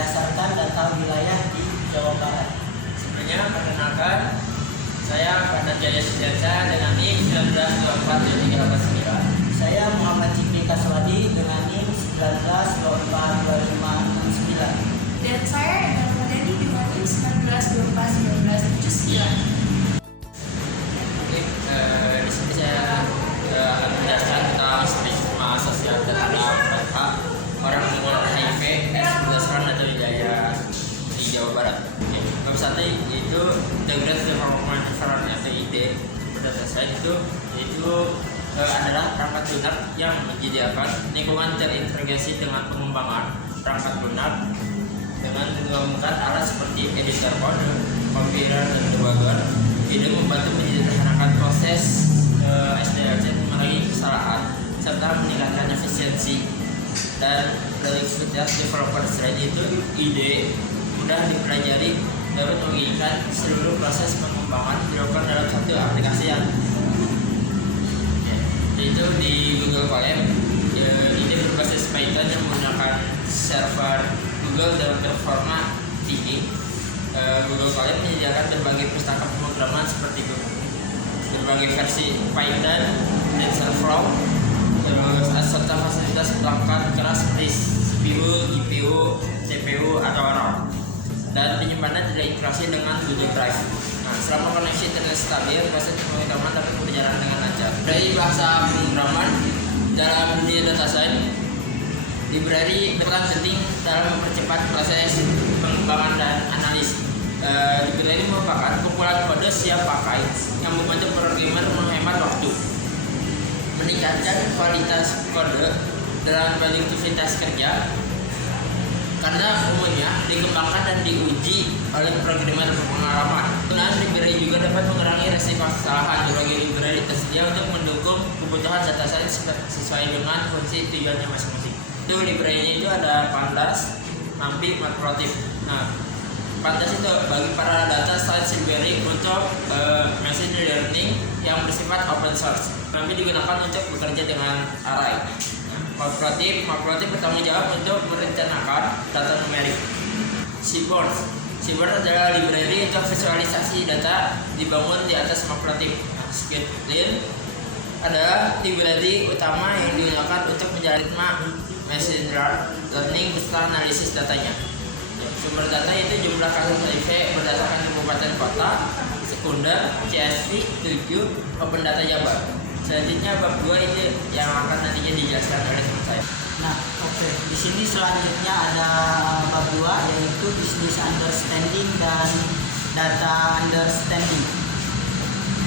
berdasarkan data wilayah di Jawa Barat. Sebelumnya perkenalkan, saya Fadlan Jaya Sudiarsa dengan NIM 19242389. Saya Muhammad Cikri Kaswadi dengan NIM 19242569. Dan saya Eka Ramadhani dengan NIM 19241979. Di sini saya akan menjelaskan tentang stigma sosial terhadap orang dengan HIV AIDS berdasarkan data wilayah di Jawa Barat. Nomor satu yaitu The Great Development Environment (TID). Berdasarkan saya itu adalah perangkat lunak yang menyediakan lingkungan terintegrasi dengan pengembangan perangkat lunak dengan menggabungkan alat seperti editor kode, compiler, dan debugger. Ini membantu menyederhanakan proses SDLC, mengurangi kesalahan serta meningkatkan efisiensi dan produktivitas developer. Selain itu, ide mudah dipelajari dapat menginginkan seluruh proses pengembangan dilakukan dalam satu aplikasi yang yaitu di Google Colab. Ide berbasis Python yang menggunakan server Google dalam performa tinggi. Google Colab menyediakan berbagai perangkat pemrograman seperti berbagai versi Python, TensorFlow, terus serta fasilitas perangkat keras seperti CPU, GPU, CPU atau RAM. Dan penyimpanan terintegrasi dengan Google Drive. Nah, selama koneksi internet stabil, proses pemrograman dapat berjalan dengan lancar. Dari bahasa pemrograman dalam dunia data science, library berperan penting dalam mempercepat proses pengembangan dan analisis. Library merupakan kumpulan kode siap pakai yang membantu programmer menghemat waktu, meningkatkan kualitas kode dan produktivitas kerja, karena umumnya dikembangkan dan diuji oleh programmer berpengalaman. Dan library juga dapat mengurangi resiko kesalahan. Berbagai library tersedia untuk mendukung kebutuhan data science sesuai dengan fungsi tujuannya masing-masing. Itu library-nya itu ada Pandas, NumPy, Matplotlib. Nah, Pandas itu bagi para data science library untuk machine learning yang bersifat open source. NumPy digunakan untuk bekerja dengan array. Matplotlib bertanggung jawab untuk merencanakan data numerik. Seaborn adalah library untuk visualisasi data dibangun di atas Matplotlib. Scikit-learn adalah library utama yang digunakan untuk menjalankan machine learning beserta analisis datanya. Sumber data itu jumlah kasus HIV berdasarkan kabupaten kota, sekunder, CSV, 7, Open Data Jabar. Selanjutnya bab 2 itu yang akan nantinya dijelaskan oleh teman saya. Nah, oke. Di sini selanjutnya ada bab 2 yaitu business understanding dan data understanding.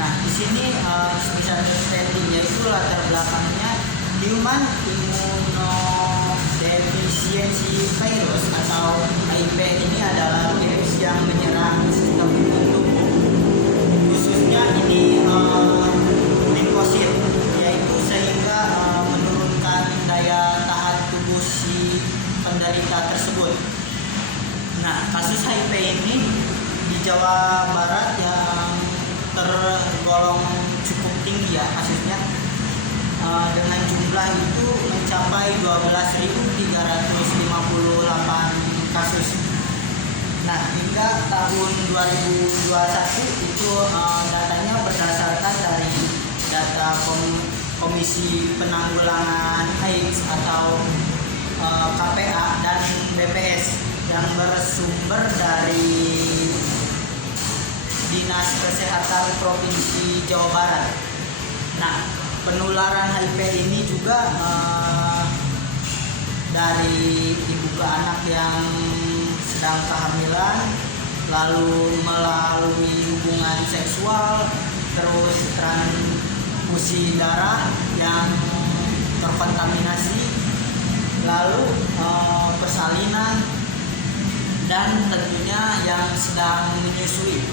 Nah, di sini business understanding yaitu latar belakangnya human immunodeficiency virus atau HIV ini adalah virus yang menyerang sistem imun tubuh, khususnya ini limfosit, yaitu sehingga menurunkan daya tahan tubuh si penderita tersebut. Nah, kasus HIV ini di Jawa Barat yang tergolong cukup tinggi ya kasusnya, dengan jumlah itu mencapai 12.358 kasus. Nah, hingga tahun 2021 itu datanya berdasarkan dari data Komisi Penanggulangan AIDS atau KPA dan BPS yang bersumber dari Dinas Kesehatan Provinsi Jawa Barat. Nah, penularan HIV ini juga dari ibu ke anak yang sedang kehamilan, lalu melalui hubungan seksual, terus transfusi darah yang terkontaminasi, lalu persalinan, dan tentunya yang sedang menyusui.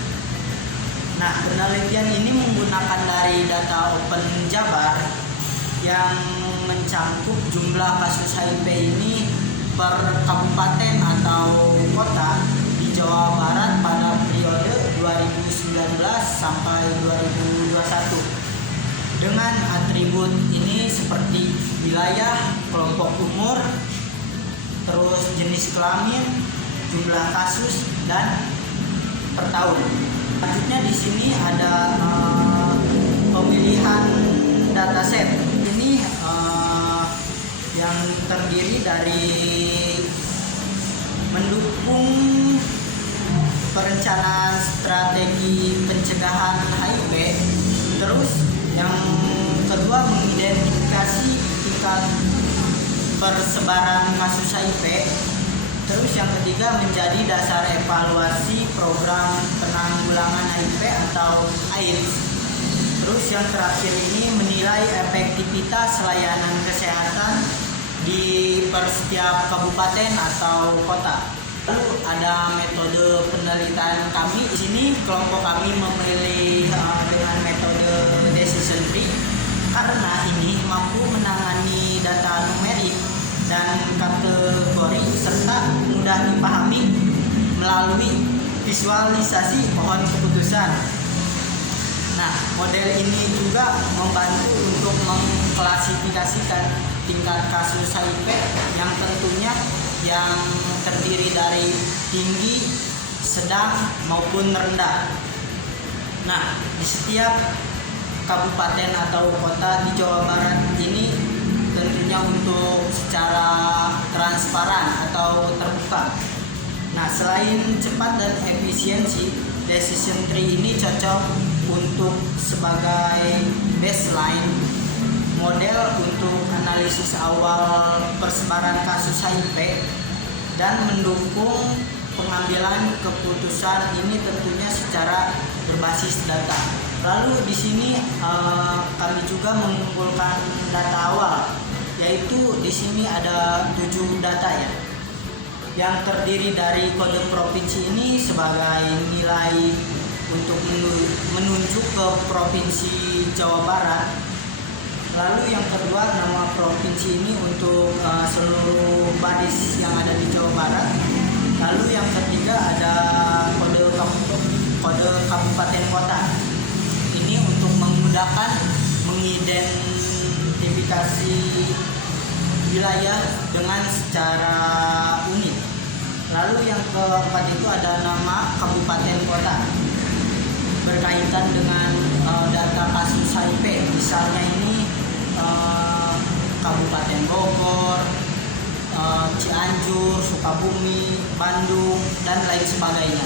Nah, penelitian ini menggunakan dari data Open Jabar yang mencangkup jumlah kasus HIV ini per kabupaten atau kota di Jawa Barat pada periode 2019 sampai 2021 dengan atribut ini seperti wilayah, kelompok umur, terus jenis kelamin, jumlah kasus dan per tahun. Selanjutnya di sini ada pemilihan dataset. Ini yang terdiri dari mendukung perencanaan strategi pencegahan HIV, terus yang kedua mengidentifikasi tingkat persebaran kasus HIV, terus yang ketiga menjadi dasar evaluasi program penanggulangan HIV atau AIDS, terus yang terakhir ini menilai efektivitas layanan kesehatan di setiap kabupaten atau kota. Lalu ada metode penelitian kami. Di sini kelompok kami memilih dengan metode decision tree karena ini mampu menangani data numerik dan kategori serta mudah dipahami melalui visualisasi pohon keputusan. Nah, model ini juga membantu untuk mengklasifikasikan tingkat kasus HIV yang tentunya yang terdiri dari tinggi, sedang maupun rendah. Nah, di setiap kabupaten atau kota di Jawa Barat ini tentunya untuk secara transparan atau terbuka. Nah, selain cepat dan efisiensi, decision tree ini cocok untuk sebagai baseline model untuk analisis awal persebaran kasus HIV dan mendukung pengambilan keputusan ini tentunya secara berbasis data. Lalu di sini kami juga mengumpulkan data awal, yaitu di sini ada 7 data ya, yang terdiri dari kode provinsi ini sebagai nilai untuk menunjuk ke provinsi Jawa Barat. Lalu yang kedua nama provinsi ini untuk seluruh baris yang ada di Jawa Barat. Lalu yang ketiga ada kode kabupaten kota. Ini untuk memudahkan mengidentifikasi wilayah dengan secara unik. Lalu yang keempat itu ada nama kabupaten kota berkaitan dengan data kasus HIV. Misalnya ini Kabupaten Bogor, Cianjur, Sukabumi, Bandung, dan lain sebagainya.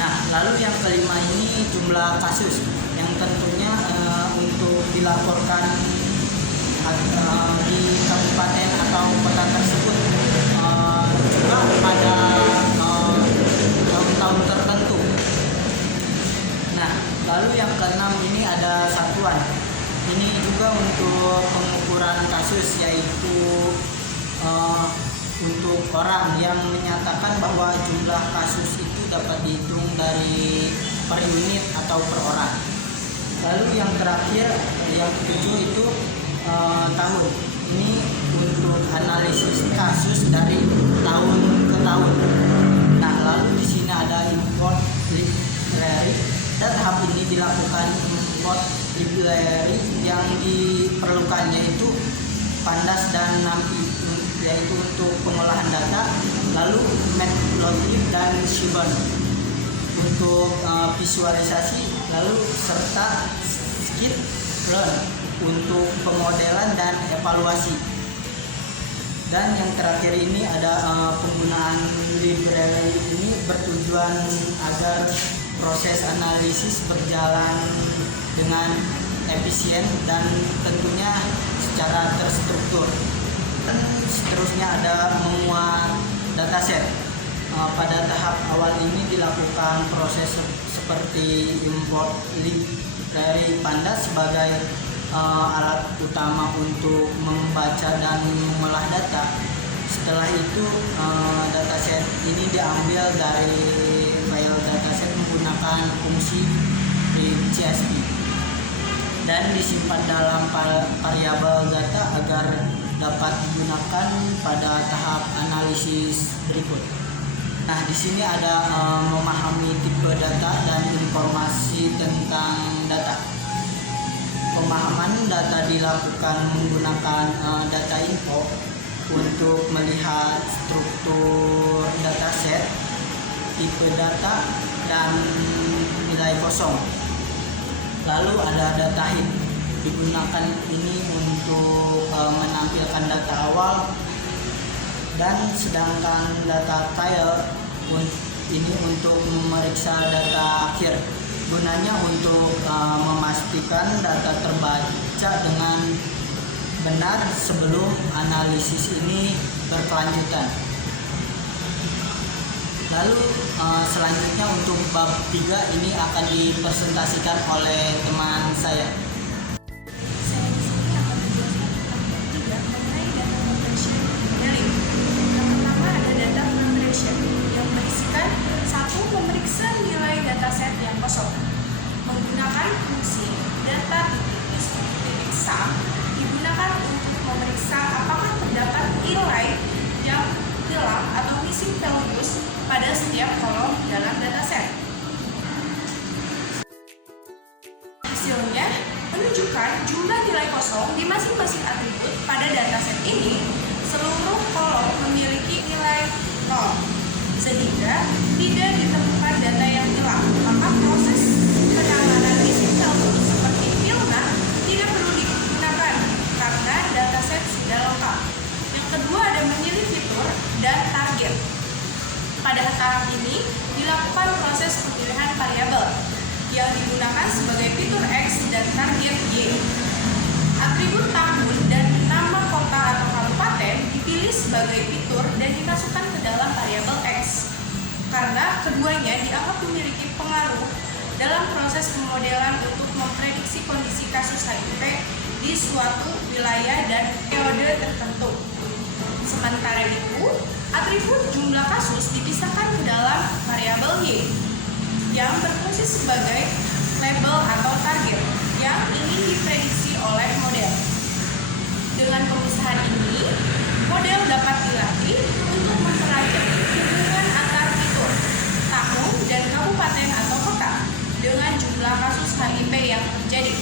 Nah, lalu yang kelima ini jumlah kasus yang tentunya untuk dilaporkan di kabupaten atau kota tersebut juga pada tahun-tahun tertentu. Nah, lalu yang keenam ini ada satuan. Ini juga untuk pengukuran kasus, yaitu untuk orang yang menyatakan bahwa jumlah kasus itu dapat dihitung dari per unit atau per orang. Lalu yang terakhir, yang ketujuh itu tahun. Ini untuk analisis kasus dari tahun ke tahun. Nah, lalu di sini ada import library, dan tahap ini dilakukan import library yang diperlukan yaitu Pandas dan NumPy, yaitu untuk pengolahan data, lalu Matplotlib dan Seaborn untuk visualisasi, lalu serta Skitlearn untuk pemodelan dan evaluasi. Dan yang terakhir ini ada penggunaan library ini bertujuan agar proses analisis berjalan dengan efisien dan tentunya secara terstruktur. Dan seterusnya ada memuat dataset. Pada tahap awal ini dilakukan proses seperti import library Pandas sebagai alat utama untuk membaca dan mengolah data. Setelah itu dataset ini diambil dari file dataset menggunakan fungsi CSV dan disimpan dalam variabel data agar dapat digunakan pada tahap analisis berikut. Nah, di sini ada memahami tipe data dan informasi tentang data. Pemahaman data dilakukan menggunakan data info, untuk melihat struktur dataset, tipe data, dan nilai kosong. Lalu ada data heap, digunakan ini untuk menampilkan data awal, dan sedangkan data tail ini untuk memeriksa data akhir. Gunanya untuk memastikan data terbaca dengan benar sebelum analisis ini berkelanjutan. Lalu selanjutnya untuk bab 3 ini akan dipresentasikan oleh teman saya. Saya di sini akan menjelaskan tentang bab 3 mengenai data compression modeling. Yang pertama ada data compression yang berisikan satu, memeriksa nilai dataset yang kosong menggunakan fungsi data titik sum, digunakan untuk memeriksa apakah terdapat nilai yang hilang atau missing values pada setiap kolom dalam dataset. Hasilnya menunjukkan jumlah nilai kosong di masing-masing atribut pada dataset ini. Seluruh kolom memiliki nilai 0, sehingga tidak ditemukan data yang hilang. Maka proses penanganan missing values seperti filter tidak perlu digunakan karena dataset sudah lengkap. Yang kedua ada memilih fitur dan target. Pada tahap ini dilakukan proses pemilihan variabel yang digunakan sebagai fitur X dan target Y. Atribut tahun dan nama kota atau kabupaten dipilih sebagai fitur dan dimasukkan ke dalam variabel X karena keduanya dianggap memiliki pengaruh dalam proses pemodelan untuk memprediksi kondisi kasus HIV di suatu wilayah dan periode tertentu. Sementara itu, atribut jumlah kasus dipisahkan ke dalam variabel Y yang berfungsi sebagai label atau target yang ingin diprediksi oleh model. Dengan pemisahan ini, model dapat dilatih untuk mempelajari hubungan antar fitur, tahun, dan kabupaten atau kota dengan jumlah kasus HIV yang terjadi.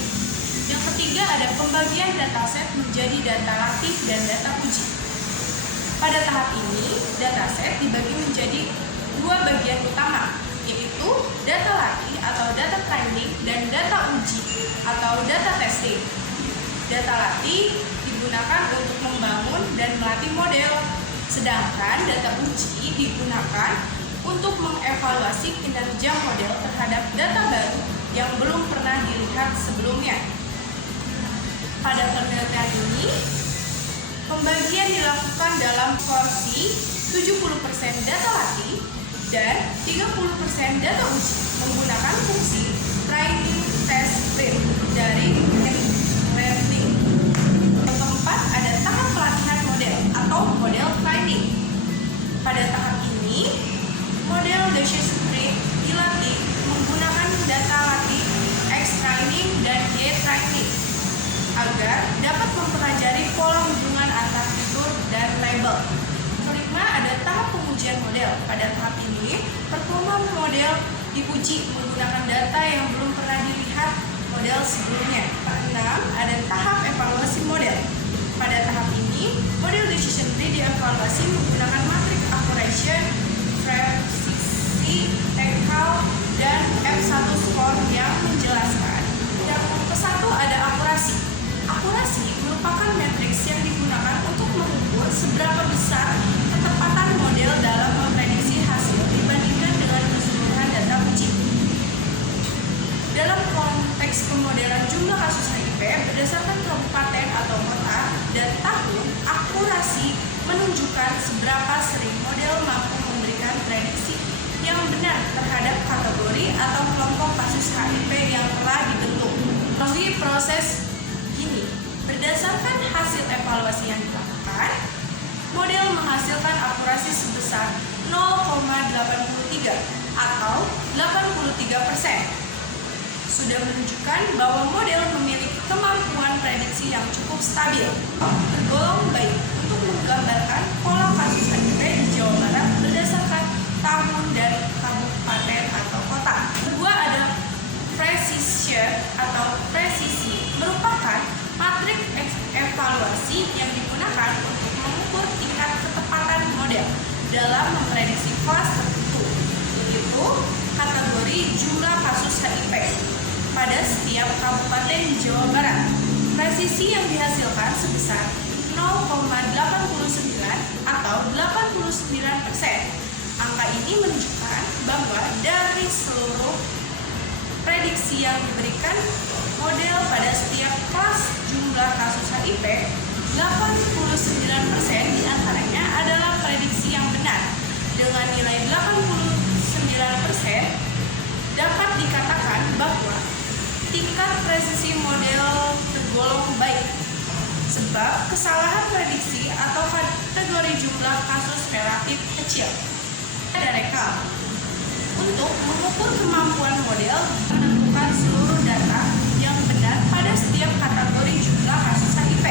Yang ketiga ada pembagian dataset menjadi data latih dan data uji. Pada tahap ini, dataset dibagi menjadi dua bagian utama, yaitu data latih atau data training dan data uji atau data testing. Data latih digunakan untuk membangun dan melatih model, sedangkan data uji digunakan untuk mengevaluasi kinerja model terhadap data baru yang belum pernah dilihat sebelumnya. Pada penelitian ini, pembagian dilakukan dalam porsi 70% data latih dan 30% data uji menggunakan fungsi training test rate dari learning. Yang keempat ada tahap pelatihan model atau model training. Pada tahap ini, model decision tree dilatih menggunakan data latih X training dan Y training agar dapat mempelajari pola hubungan antar fitur dan label. Kelima ada tahap pengujian model. Pada tahap ini, performa model diuji menggunakan data yang belum pernah dilihat model sebelumnya. Keenam ada tahap evaluasi model. Pada tahap ini, model decision tree dievaluasi menggunakan matrix accuracy, frequency, Tekal, dan F1 score yang menjelaskan. Yang ke-1 ada akurasi. Akurasi merupakan matriks yang digunakan untuk mengukur seberapa besar ketepatan model dalam memprediksi hasil dibandingkan dengan keseluruhan data uji. Dalam konteks pemodelan jumlah kasus HIV berdasarkan kabupaten atau kota dan tahun, akurasi menunjukkan seberapa sering model mampu memberikan prediksi yang benar terhadap kategori atau kelompok kasus HIV yang telah dibentuk. Melalui proses ini, berdasarkan hasil evaluasi yang dilakukan, model menghasilkan akurasi sebesar 0,83 atau 83%. Sudah menunjukkan bahwa model memiliki kemampuan prediksi yang cukup stabil, tergolong baik untuk menggambarkan pola kasus HIV di Jawa Barat berdasarkan tahun dan kabupaten atau kota. Kedua ada precision atau presisi, merupakan matriks evaluasi yang digunakan untuk mengukur dalam memprediksi kelas tertentu, yaitu kategori jumlah kasus HIV pada setiap kabupaten di Jawa Barat. Presisi yang dihasilkan sebesar 0,89 atau 89%. Angka ini menunjukkan bahwa dari seluruh prediksi yang diberikan model pada setiap kelas jumlah kasus HIV, 89% diantaranya adalah prediksi yang benar. Dengan nilai 89%, dapat dikatakan bahwa tingkat presisi model tergolong baik, sebab kesalahan prediksi atau kategori jumlah kasus relatif kecil. Ada rekal. Untuk mengukur kemampuan model menentukan seluruh data yang benar pada setiap kategori jumlah kasus HIV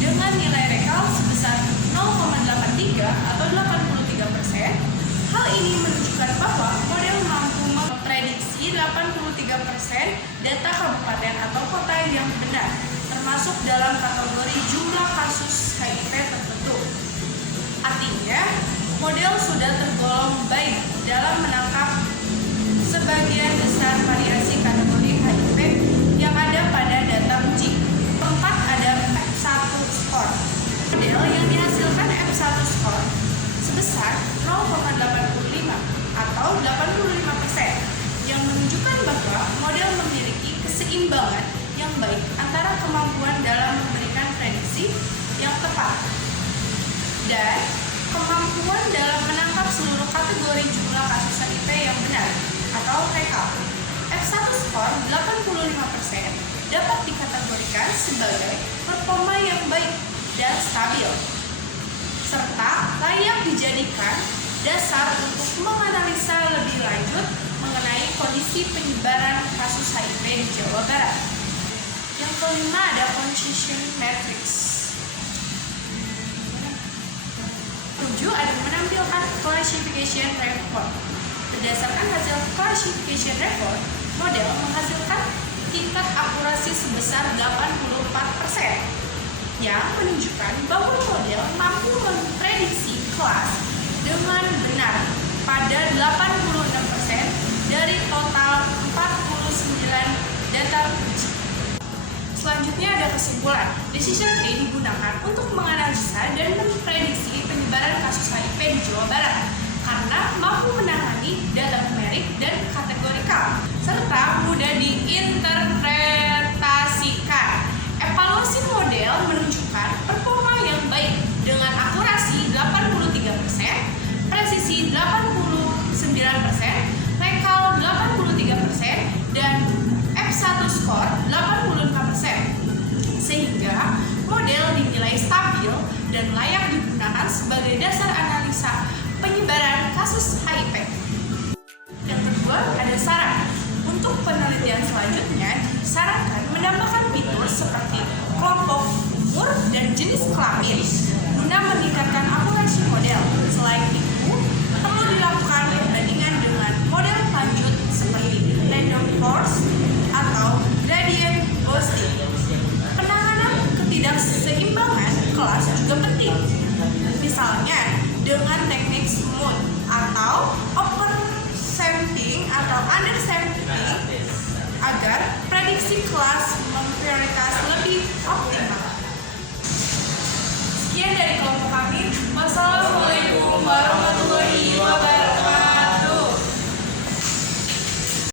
dengan nilai rekal sebesar 0,83 atau 83%. Hal ini menunjukkan bahwa model mampu memprediksi 83% data kabupaten atau kota yang benar, termasuk dalam kategori jumlah kasus HIV tertentu. Artinya, model sudah tergolong baik dalam menangkap sebagian besar variasi kategori HIV yang ada pada data uji. Keempat, ada F1 score. Model yang dihasilkan F1 score sebesar 0,85 atau 85%, yang menunjukkan bahwa model memiliki keseimbangan yang baik antara kemampuan dalam memberikan prediksi yang tepat dan kemampuan dalam menangkap seluruh kategori jumlah kasus HIV yang benar atau rekal. F1 score 85% dapat dikategorikan sebagai performa yang baik dan stabil, serta layak dijadikan dasar untuk menganalisa lebih lanjut mengenai kondisi penyebaran kasus HIV di Jawa Barat. Yang kelima ada Concentration Matrix. 7 ada menampilkan classification report. Berdasarkan hasil classification report, model menghasilkan tingkat akurasi sebesar 84%, yang menunjukkan bahwa model mampu memprediksi kelas dengan benar pada 86% dari total 49 data uji. Selanjutnya ada kesimpulan. Decision tree digunakan untuk menganalisa dan memprediksi penyebaran kasus HIV di Jawa Barat karena mampu menangani data numerik dan kategorikal serta mudah diinterpretasikan. Evaluasi model menunjukkan performa yang baik dengan akurasi 83%, presisi 89%, rekal 83%, dan F1 score 85%, sehingga model dinilai stabil dan layak digunakan sebagai dasar analisa penyebaran kasus HIV. Yang kedua, ada saran. Untuk penelitian selanjutnya, disarankan menambahkan fitur seperti kelompok umur dan jenis kelamin guna meningkatkan akurasi model. Selain itu, perlu dilakukan perbandingan dengan model lanjut seperti random forest atau gradient boosting. Penanganan ketidakseimbangan kelas juga penting, misalnya dengan teknik smooth atau open sampling atau under sampling agar prediksi kelas memprioritas lebih optimal. Sekian dari kelompok kami. Wassalamualaikum warahmatullahi wabarakatuh.